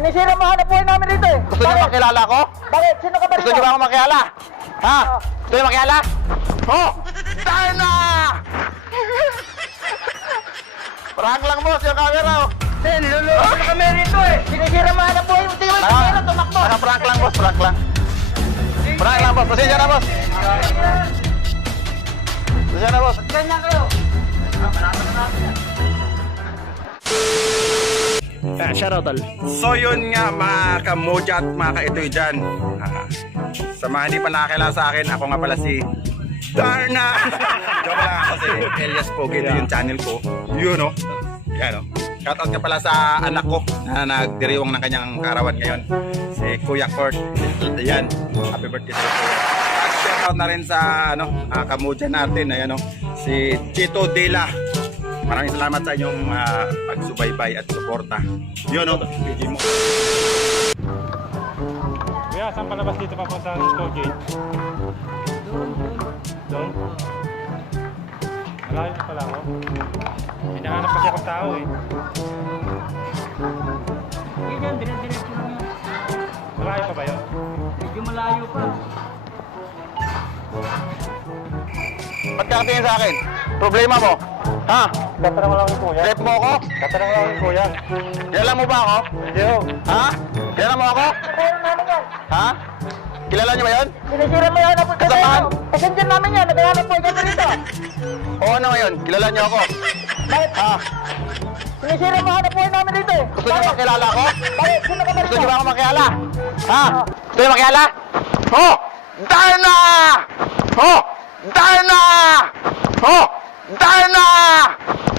Sinisira mo hanap buhay namin dito eh. Gusto niyo makilala ko? Bakit? Sino ka ba Gusto dito? niyo ba ako makilala? Ha? Gusto niyo makilala? Oh! Tayo na! Prank lang boss yung camera oh. Niluloko na kami rito eh. Sinisira mo hanap buhay. Tingnan mo yung tumakbo. Prank lang boss, prank lang. Prank lang boss, pasensya na boss. Pasensya na boss. Ganyan kayo. Shoutout all. So yun nga mga kamoja at mga kaitoy dyan. Sa mga hindi pa nakakilala sa akin, ako nga pala si Darna. Joke lang ako si Elias Pogi, ito yung channel ko. Yun o. Yan o. Shoutout nga pala sa anak ko na nagdiriwang ng kanyang karawan ngayon. Si Kuya Kurt. Yan. Happy birthday sa Kuya. At shoutout na rin sa kamoja natin. Ayan o. Si Chito Dela. Maraming salamat sa inyong pagsubaybay at suporta. Yun o, PG mo. Kuya, saan palabas dito papunta ng toll gate? Doon? Malayo na pala ako. Hinahanap kasi akong tao eh. Ganyan, dire-diretso lang yan. Malayo pa ba yun? Medyo malayo pa. Ba't ka tingin sa akin? Problema mo? Ha? Tatanong lang yung kuya. Rep mo ako? Tatanong lang yung kuya. Kilala mo ba ako? Hindi ho. Ha? Kilala mo ako? Kaya namin yan. Ha? Kilala niyo ba yun? Sinisira mo yung hanap buhay. Kasi Saan? pasensya namin yan. Naghahanap buhay kami rito. Oo ano ngayon? Kilala niyo ako? Bakit? Ha? Sinisira mo hanap buhay namin dito eh. Gusto niyo makilala ko? Bakit? Sino ka ba Gusto dito? niyo ba ako makilala? Ha? Gusto niyo makilala? Oh! Darna! Oh! Darna! Oh! Darna!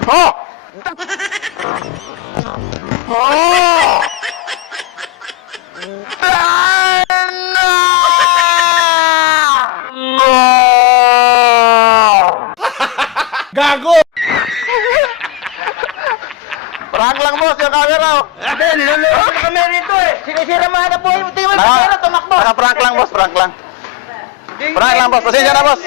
Oh! Oh! Darna! Gago! Prank lang boss yung camera oh. Niluloko na kami rito eh. Sinisira mo hanap buhay. Tingnan mo yung tumakbo. Prank lang boss, prank lang. Prank lang boss, pasensya na boss.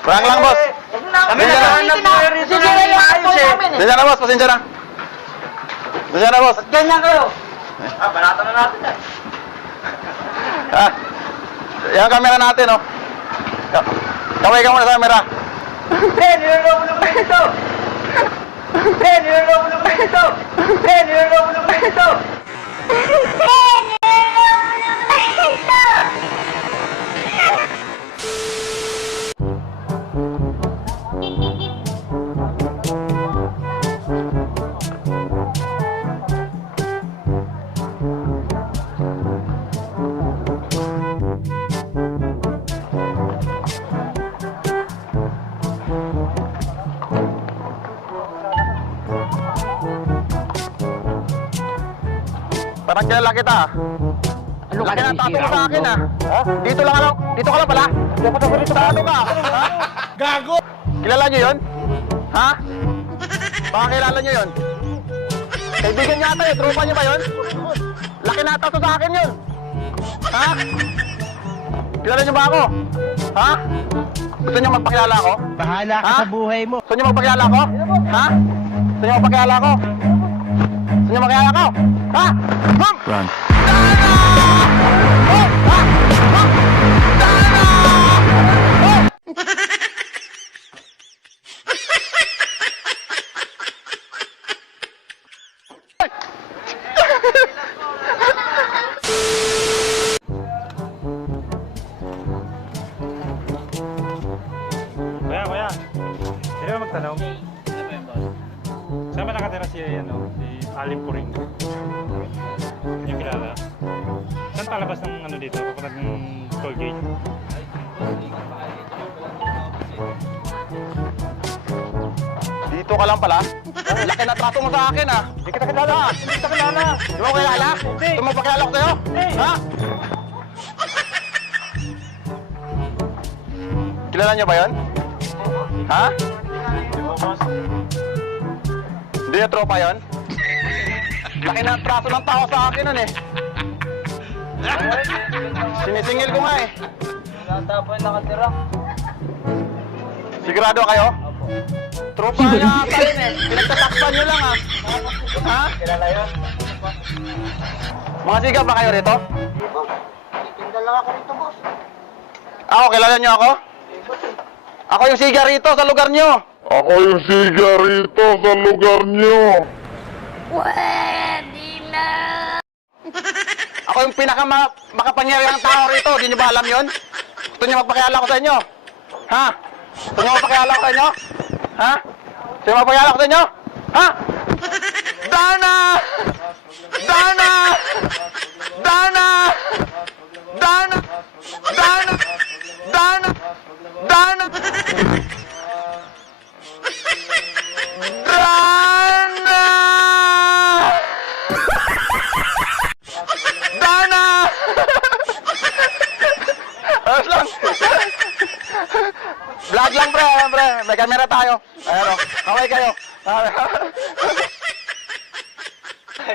Prank lang boss. Kami Pasensya na. naghahanap buhay rito. Sinisira yung hanap buhay namin eh. Pasensya na boss, pasensya na. Pasensya na boss. Ganyan kayo. Balatan na natin yan. Ha? Yung camera natin oh. Kaway ka muna sa camera. Niluloko na kami rito. Niluloko na kami rito. Niluloko na kami rito. Parang kilala kita. Laki na tato mo sa akin ah. Dito lang ano? Dito ka lang pala? Dito ka pa dito. Ano ka? Ha? Gago! Kilala niyo yun? Ha? Baka kilala niyo yun? Kaibigan niya ata eh. Tropa niyo ba yun? Laki na tato sa akin yun. Ha? Kilala niyo ba ako? Ha? Gusto niyo magpakilala ako? Bahala ka Ha? sa buhay mo. Gusto niyo magpakilala ako? Ha? Gusto niyo magpakilala ako? Gusto niyo magpakilala ako? Ha? Run. Kuya. Pwede ba magtanong? Saan ba nakatira si Alim Puring? Yung kilala? Saan palabas ng dito? Papunta ng toll gate? Dito ka lang pala? Laki na trato mo sa akin ah. Hindi kita kilala! Hindi kita kilala! Di mo kilala? Hindi. Gusto mo magpakilala ko sa'yo? Ha? Kilala niyo ba yun? Ha? Hindi yung tropa yun? Laki na traso ng tao sa akin nun eh. Sinisingil ko nga eh. Nata po nakatira. Sigurado kayo? Tropa niya ata yun eh. Pinagtatakpan niyo lang ah. Ha? Kilala yun. Mga siga ba kayo rito? Hindi, boss. Titinda lang ako rito, boss. Ako, kilala nyo ako? Ako yung siga rito sa lugar nyo. Ako yung siga rito sa lugar nyo. Ako yung makapangyarihang tao rito. Di nyo ba alam yun? Gusto nyo magpakiala ko sa inyo? Ha? Gusto nyo magpakiala ko sa inyo? Ha? Gusto nyo magpakiala ko sa inyo? Ha? Dana! Dana! Dana! Dana! Dana! Dana! Dana! Dana! Dana! Ayos lang. Vlog lang, pre. May camera tayo. Ayan o. Okay kayo.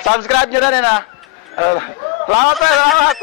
Subscribe nyo na rin, ha. Salamat, pre. Salamat.